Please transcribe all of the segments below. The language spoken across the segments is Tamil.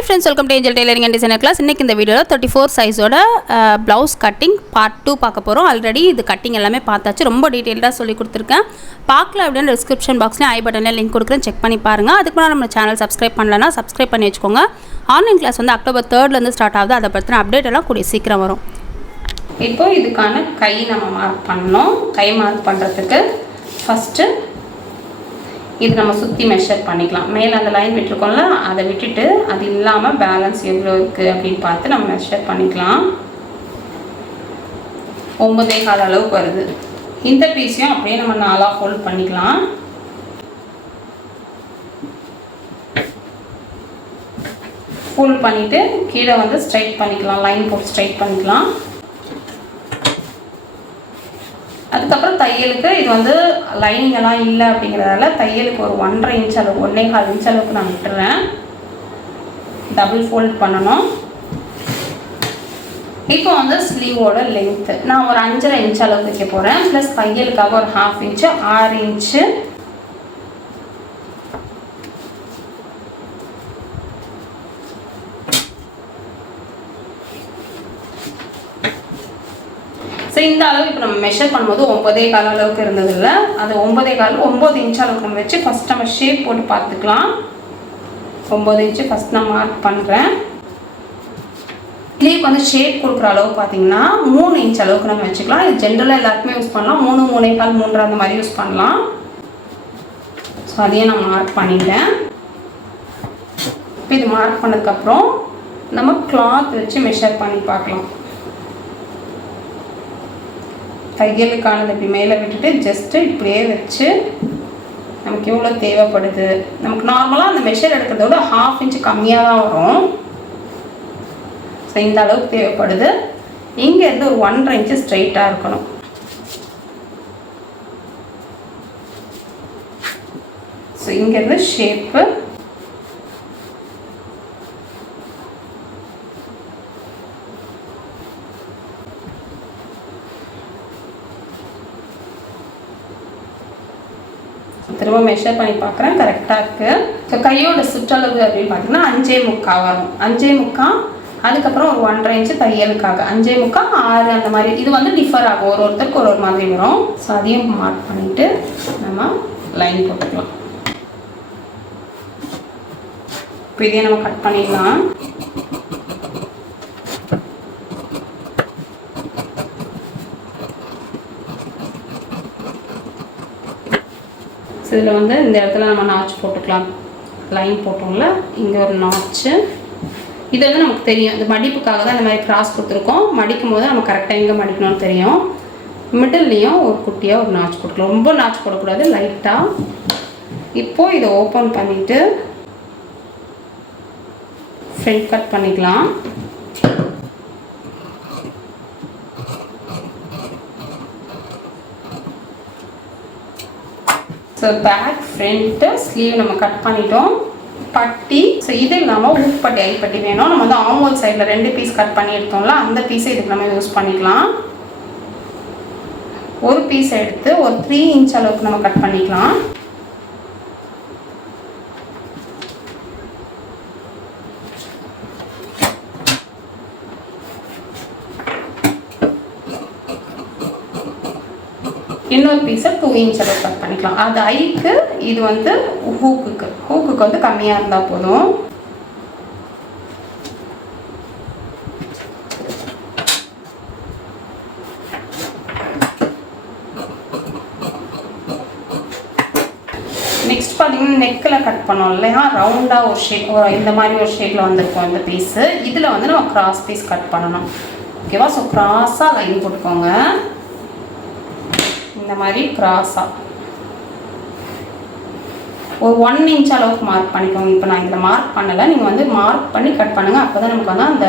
Hi friends, welcome to Angel Tailoring and Designer class. இன்னைக்கு இந்த வீடியோல 34 சைஸோட ப்ளவுஸ் கட்டிங் பார்ட் 2 பார்க்க போறோம். ஆல்ரெடி இது கட்டிங் எல்லாமே பார்த்தாச்சு. ரொம்ப டீடைலா சொல்லி கொடுத்திருக்கேன். பார்க்கல அப்படினா டிஸ்கிரிப்ஷன் பாக்ஸ்ல ஐ பட்டன்ல லிங்க் கொடுக்கிறேன். செக் பண்ணி பாருங்க. அதுக்கு முன்னாடி நம்ம சேனல் சப்ஸ்கிரைப் பண்ணலனா சப்ஸ்கிரைப் பண்ணி வெச்சுக்கோங்க. ஆன்லைன் கிளாஸ் வந்து அக்டோபர் 3 ல இருந்து ஸ்டார்ட் ஆகுது. அத பத்தின அப்டேட் எல்லாம் கூடிய சீக்கிரம் வரும். இப்போ இதுக்கான கை நம்ம மார்க் பண்ணனும். கை மார்க் பண்றதுக்கு ஃபர்ஸ்ட் இது நம்ம சுத்தி மெஷர் பண்ணிக்கலாம். மேல அந்த லைன் விட்டுருக்கோம்ல, அதை விட்டுட்டு அது இல்லாம பேலன்ஸ் எவ்வளவு இருக்கு அப்படின்னு பார்த்து நம்ம மெஷர் பண்ணிக்கலாம். 9.25 அளவுக்கு வருது. இந்த பீஸையும் அப்படியே நம்ம 4ஆ ஃபோல்ட் பண்ணிக்கலாம். ஃபோல்ட் பண்ணிட்டு கீழே வந்து ஸ்ட்ரைட் பண்ணிக்கலாம். லைன் போட்டு ஸ்ட்ரைட் பண்ணிக்கலாம். அதுக்கப்புறம் தையலுக்கு இது வந்து லைனிங் எல்லாம் இல்லை அப்படிங்கிறதால தையலுக்கு ஒரு 1.5 இன்ச் அளவு 1.25 இன்ச் அளவுக்கு நான் விட்டுறேன். டபுள் ஃபோல்ட் பண்ணணும். இப்போ வந்து ஸ்லீவோட லென்த்து நான் ஒரு 5.5 இன்ச் அளவு வைக்க போகிறேன். ப்ளஸ் தையலுக்காக ஒரு 1/2 இன்ச்சு 6 இன்ச்சு. இந்த அளவு இப்போ நம்ம மெஷர் பண்ணும்போது 9.25 அளவுக்கு இருந்தது இல்லை, அது 9 இன்ச் அளவுக்கு நம்ம வச்சு ஃபஸ்ட் நம்ம ஷேப் போட்டு பார்த்துக்கலாம். 9 இன்ச்சு ஃபஸ்ட் நான் மார்க் பண்ணுறேன். ஸ்லீவ் வந்து ஷேப் கொடுக்குற அளவு பார்த்தீங்கன்னா 3 இன்ச் அளவுக்கு நம்ம வச்சுக்கலாம். இது ஜென்ரலாக எல்லாருக்குமே யூஸ் பண்ணலாம். 3, 3.25, 3 அந்த மாதிரி யூஸ் பண்ணலாம். ஸோ அதையே நான் மார்க் பண்ணிட்டேன். இப்போ இது மார்க் பண்ணதுக்கப்புறம் நம்ம கிளாத் வச்சு மெஷர் பண்ணி பார்க்கலாம். தையலுக்கானது இப்படி மேலே விட்டுட்டு ஜஸ்ட்டு இப்படியே வச்சு நமக்கு எவ்வளோ தேவைப்படுது. நமக்கு நார்மலாக அந்த மெஷர் எடுக்கிறத விட 1/2 இன்ச்சு கம்மியாக தான் வரும். ஸோ இந்த அளவுக்கு தேவைப்படுது. இங்கேருந்து ஒரு 1.5 இன்ச்சு ஸ்ட்ரைட்டாக இருக்கணும். ஸோ இங்கேருந்து ஷேப்பு திரும்ப மெஷர் பண்ணி பார்க்குறேன், கரெக்டாக இருக்குது. ஸோ கையோட சுற்றளவு அப்படின்னு பார்த்தீங்கன்னா 5.25 வரும். 5.25, அதுக்கப்புறம் ஒரு 1.5 இன்ச்சு தையலுக்காக 5.25, 6 அந்த மாதிரி. இது வந்து டிஃபர் ஆகும், ஒருத்தருக்கு ஒரு மாதிரி வரும். ஸோ அதையும் மார்க் பண்ணிவிட்டு நம்ம லைன் போட்டுக்கலாம். இப்போ இதையும் நம்ம கட் பண்ணிடலாம். இதில் வந்து இந்த இடத்துல நம்ம நாச் போட்டுக்கலாம். லைன் போட்டோம்ல, இங்கே ஒரு நாச்சு. இது வந்து நமக்கு தெரியும், இந்த மடிப்புக்காக தான் இந்த மாதிரி கிராஸ் கொடுத்துருக்கோம். மடிக்கும் போது நம்ம கரெக்டாக எங்கே மடிக்கணும்னு தெரியும். மிடில்லையும் ஒரு குட்டியாக ஒரு நாச் போட்டுக்கலாம். ரொம்ப நாச் போடக்கூடாது, லைட்டாக. இப்போது இதை ஓப்பன் பண்ணிவிட்டு ஃப்ரண்ட் கட் பண்ணிக்கலாம். ஸோ பேக் ஃப்ரண்ட்டு ஸ்லீவ் நம்ம கட் பண்ணிட்டோம். பட்டி, ஸோ இது இல்லாமல் ஊப்பட்டி ஐப்பட்டி வேணும். நம்ம வந்து ஆம்ஹோல் சைடில் 2 பீஸ் கட் பண்ணி எடுத்தோம்ல, அந்த பீஸை இதுக்கு நம்ம யூஸ் பண்ணிக்கலாம். ஒரு பீஸ் எடுத்து ஒரு 3 இன்ச் அளவுக்கு நம்ம கட் பண்ணிக்கலாம். இன்னொரு பீஸை 2 இன்ச் அளவு கட் பண்ணிக்கலாம். அது ஐக்கு, இது வந்து ஹூக்குக்கு வந்து கம்மியாக இருந்தால் போதும். நெக்ஸ்ட் பார்த்தீங்கன்னா நெக்கில் கட் பண்ணோம் இல்லையா, ரவுண்டாக ஒரு ஷேப், இந்த மாதிரி ஒரு ஷேப்பில் வந்திருக்கும் இந்த பீஸு. இதில் வந்து நம்ம கிராஸ் பீஸ் கட் பண்ணணும். ஓகேவா? ஸோ கிராஸாக லைன் போட்டுக்கோங்க. இந்த மாதிரி கிராஸாக ஒரு 1 இன்ச் அளவுக்கு மார்க் பண்ணிக்கோங்க. இப்போ நான் இதில் மார்க் பண்ணலை, நீங்கள் வந்து மார்க் பண்ணி கட் பண்ணுங்கள். அப்போ தான் நமக்கு வந்து அந்த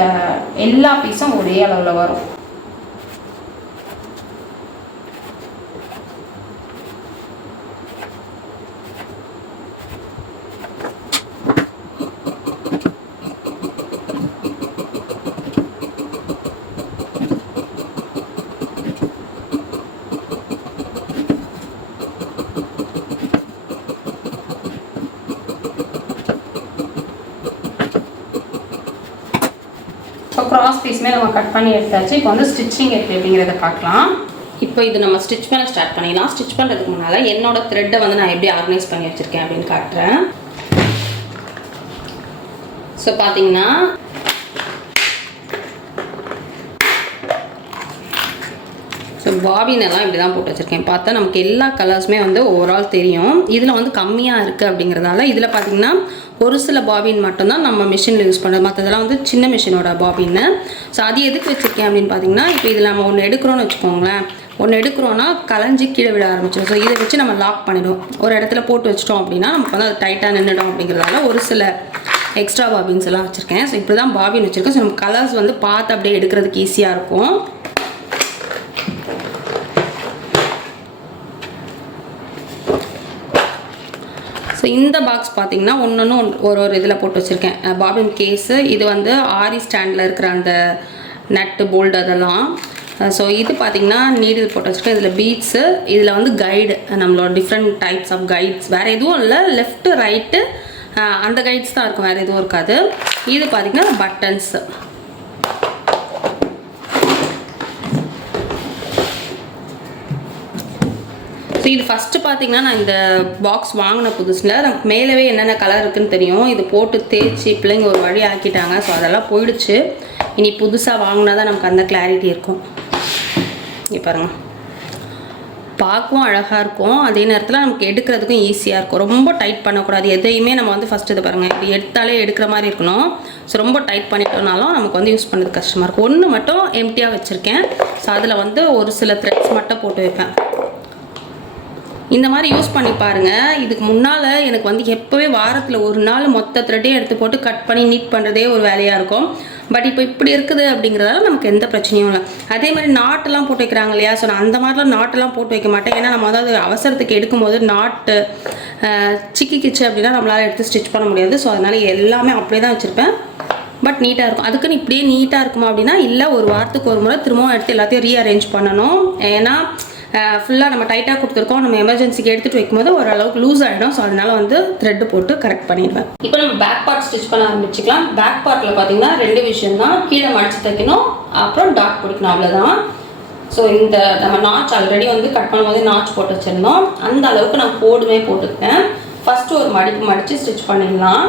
எல்லா பீஸும் ஒரே அளவில் வரும். இப்போ கிராஸ் பீஸுமே நம்ம கட் பண்ணி எடுத்தாச்சு. இப்போ வந்து ஸ்டிச்சிங் எப்படி அப்படிங்கிறத பார்க்கலாம். இப்போ இது நம்ம ஸ்டிச் பண்ண ஸ்டார்ட் பண்ணிடலாம். ஸ்டிச் பண்ணுறதுக்கு முன்னால் என்னோடய த்ரெட்டை வந்து நான் எப்படி ஆர்கனைஸ் பண்ணி வச்சுருக்கேன் அப்படின்னு காட்டுறேன். ஸோ பார்த்தீங்கன்னா ஸோ பாபினெல்லாம் இப்படி தான் போட்டு வச்சுருக்கேன். பார்த்தா நமக்கு எல்லா கலர்ஸுமே வந்து ஓவரால் தெரியும். இதில் வந்து கம்மியாக இருக்குது அப்படிங்கிறதால இதில் பார்த்திங்கன்னா ஒரு சில பாபின் மட்டும்தான் நம்ம மிஷினில் யூஸ் பண்ணுறது. மற்றதெல்லாம் வந்து சின்ன மிஷினோட பாபின்னு. ஸோ அது எதுக்கு வச்சுருக்கேன் அப்படின்னு பார்த்தீங்கன்னா, இப்போ இதில் நம்ம ஒன்று எடுக்கிறோன்னு வச்சுக்கோங்களேன், ஒன்று எடுக்கிறோன்னா கலைஞ்சி கீழே விட ஆரம்பிச்சிடும். ஸோ இதை வச்சு நம்ம லாக் பண்ணிவிடும். ஒரு இடத்துல போட்டு வச்சிட்டோம் அப்படின்னா நமக்கு வந்து அது டைட்டாக நின்றுடும் அப்படிங்கிறதால ஒரு சில எக்ஸ்ட்ரா பாபின்ஸ் எல்லாம் வச்சுருக்கேன். ஸோ இப்படி தான் பாபின் வச்சுருக்கேன். ஸோ நம்ம கலர்ஸ் வந்து பார்த்து அப்படியே எடுக்கிறதுக்கு ஈஸியாக இருக்கும். ஸோ இந்த பாக்ஸ் பார்த்திங்கன்னா ஒன்று ஒரு இதில் போட்டு வச்சுருக்கேன். பாபின் கேஸு, இது வந்து ஆரி ஸ்டாண்டில் இருக்கிற அந்த நட்டு போல்டு அதெல்லாம். ஸோ இது பார்த்திங்கன்னா நீடில் போட்டு வச்சுருக்கேன். இதில் பீட்ஸு, இதில் வந்து கைடு, நம்மளோட டிஃப்ரெண்ட் டைப்ஸ் ஆஃப் கைட்ஸ், வேறு எதுவும் இல்லை, லெஃப்ட்டு ரைட்டு அந்த கைட்ஸ் தான் இருக்கும், வேறு எதுவும் இருக்காது. இது பார்த்திங்கன்னா பட்டன்ஸு. ஸோ இது ஃபஸ்ட்டு பார்த்திங்கன்னா நான் இந்த பாக்ஸ் வாங்கின புதுசில் நமக்கு மேலவே என்னென்ன கலர் இருக்குதுன்னு தெரியும். இது போட்டு தேய்ச்சி பிள்ளைங்க ஒரு வழி ஆக்கிட்டாங்க. ஸோ அதெல்லாம் போயிடுச்சு. இனி புதுசாக வாங்கினா தான் நமக்கு அந்த கிளாரிட்டி இருக்கும். இங்கே பாருங்கள், பார்க்கவும் அழகாக இருக்கும், அதே நேரத்தில் நமக்கு எடுக்கிறதுக்கும் ஈஸியாக இருக்கும். ரொம்ப டைட் பண்ணக்கூடாது எதையுமே. நம்ம வந்து ஃபஸ்ட்டு இது பாருங்கள், இது எடுத்தாலே எடுக்கிற மாதிரி இருக்கணும். ஸோ ரொம்ப டைட் பண்ணிட்டோம்னாலும் நமக்கு வந்து யூஸ் பண்ணுறது கஷ்டமாக இருக்கும். ஒன்று மட்டும் எம்டியாக வச்சுருக்கேன். ஸோ அதில் வந்து ஒரு சில த்ரெட்ஸ் மட்டும் போட்டு வைப்பேன். இந்த மாதிரி யூஸ் பண்ணி பாருங்கள். இதுக்கு முன்னால் எனக்கு வந்து எப்போவே வாரத்தில் ஒரு நாள் மொத்த த்ரெட்டையும் எடுத்து போட்டு கட் பண்ணி நீட் பண்ணுறதே ஒரு வேலையாக இருக்கும். பட் இப்போ இப்படி இருக்குது அப்படிங்கிறதால நமக்கு எந்த பிரச்சனையும் இல்லை. அதே மாதிரி நாட்டெல்லாம் போட்டு வைக்கிறாங்க இல்லையா, ஸோ நான் அந்த மாதிரிலாம் நாட்டெல்லாம் போட்டு வைக்க மாட்டேன். ஏன்னா நம்ம அதாவது அவசரத்துக்கு எடுக்கும்போது நாட்டு சிக்கிக்கிச்சு அப்படின்னா நம்மளால் எடுத்து ஸ்டிச் பண்ண முடியாது. ஸோ அதனால் எல்லாமே அப்படியே தான் வச்சுருப்பேன். பட் நீட்டாக இருக்கும். அதுக்குன்னு இப்படியே நீட்டாக இருக்குமா அப்படின்னா இல்லை, ஒரு வாரத்துக்கு ஒரு முறை திரும்பவும் எடுத்து எல்லாத்தையும் ரீஅரேஞ்ச் பண்ணணும். ஏன்னா ஃபுல்லாக நம்ம டைட்டாக கொடுத்துருக்கோம், நம்ம எமர்ஜென்சிக்கு எடுத்துகிட்டு வைக்கும்போது ஓரளவுக்கு லூஸ் ஆகிடும். ஸோ அதனால் வந்து த்ரெட்டு போட்டு கரெக்ட் பண்ணிடுவேன். இப்போ நம்ம பேக் பார்ட் ஸ்டிச் பண்ண ஆரம்பிச்சிக்கலாம். பேக் பார்ட்டில் பார்த்தீங்கன்னா 2 விஷயம் தான். கீழே மடித்து தைக்கணும், அப்புறம் டாட் பிடிக்கணும், அவ்வளோதான். ஸோ இந்த நம்ம நாச் ஆல்ரெடி வந்து கட் பண்ணும்போது நாச் போட்டு வச்சுருந்தோம். அந்த அளவுக்கு நான் கோடுமே போட்டுக்கிட்டேன். ஃபஸ்ட்டு ஒரு மடித்து ஸ்டிச் பண்ணிடலாம்.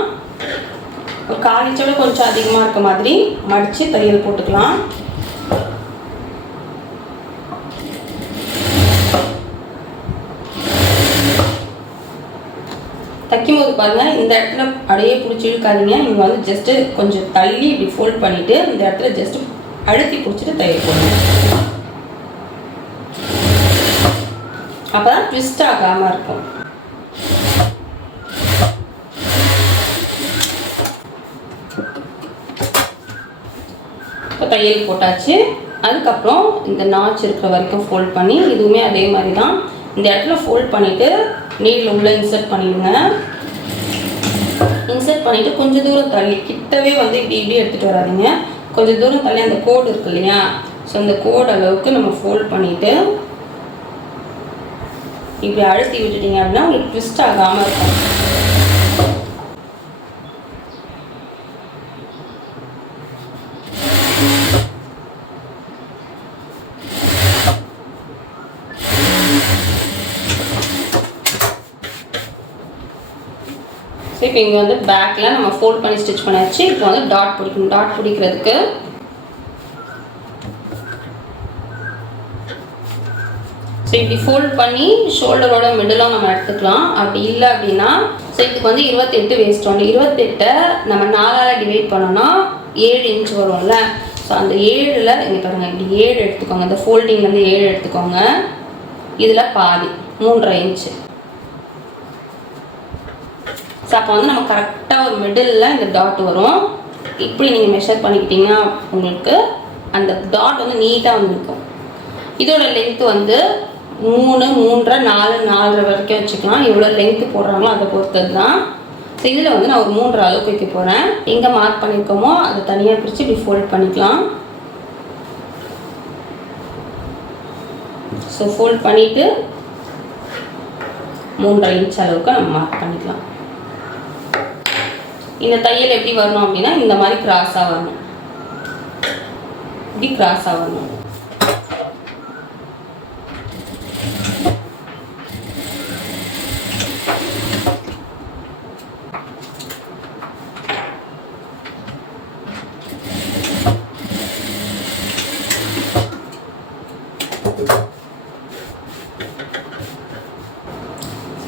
ஒரு 1/4 இன்ச்சோட கொஞ்சம் அதிகமாக இருக்க மாதிரி மடித்து தையல் போட்டுக்கலாம். தைக்கும்போது பாருங்கள், இந்த இடத்துல அப்படியே பிடிச்சி இழுக்காதீங்க. நீங்கள் வந்து ஜஸ்ட்டு கொஞ்சம் தள்ளி இப்படி ஃபோல்ட் பண்ணிவிட்டு இந்த இடத்துல ஜஸ்ட்டு அழுத்தி பிடிச்சிட்டு தையல் போடுங்க. அப்போ தான் ட்விஸ்ட் ஆகாமல் இருக்கும். இப்போ தையல் போட்டாச்சு. அதுக்கப்புறம் இந்த நாச் இருக்கிற வரைக்கும் ஃபோல்ட் பண்ணி, இதுவுமே அதே மாதிரி தான் இந்த இடத்துல ஃபோல்ட் பண்ணிவிட்டு நீடில் உள்ளே இன்சர்ட் பண்ணிடுங்க. இன்சர்ட் பண்ணிவிட்டு கொஞ்சம் தூரம் தள்ளி, கிட்டவே வந்து இப்படி எடுத்துகிட்டு வராதிங்க, கொஞ்சம் தூரம் தள்ளி அந்த கோடு இருக்கு இல்லையா, ஸோ அந்த கோடு அளவுக்கு நம்ம ஃபோல்ட் பண்ணிவிட்டு இப்படி அழுத்தி விட்டுட்டிங்க அப்படின்னா உங்களுக்கு ட்விஸ்ட் ஆகாமல் இருக்கும். இப்போ இங்கே வந்து பேக்கில் நம்ம ஃபோல்ட் பண்ணி ஸ்டிச் பண்ணியாச்சு. இப்போ வந்து டாட் பிடிக்கணும். டாட் பிடிக்கிறதுக்கு ஸோ இப்படி ஃபோல்ட் பண்ணி ஷோல்டரோட மிடிலும் நம்ம எடுத்துக்கலாம். அப்படி இல்லை அப்படின்னா ஸோ இதுக்கு வந்து 28 வேஸ்ட் வந்து 28 நம்ம 4ஆல் டிவைட் பண்ணோன்னா 7 இன்ச் வரும்ல. ஸோ அந்த 7ல் இங்கே பாருங்கள், இப்படி 7 எடுத்துக்கோங்க. இந்த ஃபோல்டிங்லேருந்து 7 எடுத்துக்கோங்க. இதில் பாதி 3.5 இன்ச்சு. ஸோ அப்போ வந்து நம்ம கரெக்டாக ஒரு மிடில் இந்த டாட் வரும். இப்படி நீங்கள் மெஷர் பண்ணிக்கிட்டிங்கன்னா உங்களுக்கு அந்த டாட் வந்து நீட்டாக வந்துருக்கும். இதோட லென்த்து வந்து 3, 3.5, 4, 4.5 வரைக்கும் வச்சுக்கலாம். எவ்வளோ லென்த்து போடுறாங்களோ அதை பொறுத்தது தான். ஸோ இதில் வந்து நான் ஒரு 3 அளவுக்கு வைக்க போகிறேன். எங்கே மார்க் பண்ணியிருக்கோமோ அதை தனியாக பிரித்து இப்படி ஃபோல்ட் பண்ணிக்கலாம். ஸோ ஃபோல்ட் பண்ணிவிட்டு 3.5 இன்ச் அளவுக்கு நம்ம மார்க் பண்ணிக்கலாம். இந்த தையல் எப்படி வரணும் அப்படின்னா இந்த மாதிரி கிராஸாக வரணும். இப்படி கிராஸாக வரணும்.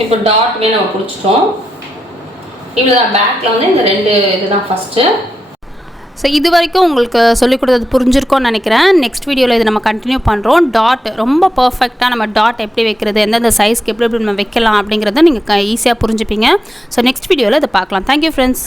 இப்போ டாட்வே நம்ம பிடிச்சிட்டோம். இவ்வளோ தான். பேக்கில் வந்து இந்த 2 இதுதான் ஃபஸ்ட்டு. ஸோ இது வரைக்கும் உங்களுக்கு சொல்லிக் கொடுத்தது புரிஞ்சிருக்கோன்னு நினைக்கிறேன். நெக்ஸ்ட் வீடியோவில் இது நம்ம கண்டினியூ பண்ணுறோம். டாட் ரொம்ப பர்ஃபெக்டாக நம்ம டாட் எப்படி வைக்கிறது, எந்தெந்த சைஸ்க்கு எப்படி நம்ம வைக்கலாம் அப்படிங்கிறத நீங்கள் ஈஸியாக புரிஞ்சுப்பீங்க. ஸோ நெக்ஸ்ட் வீடியோவில் இதை பார்க்கலாம். Thank you friends.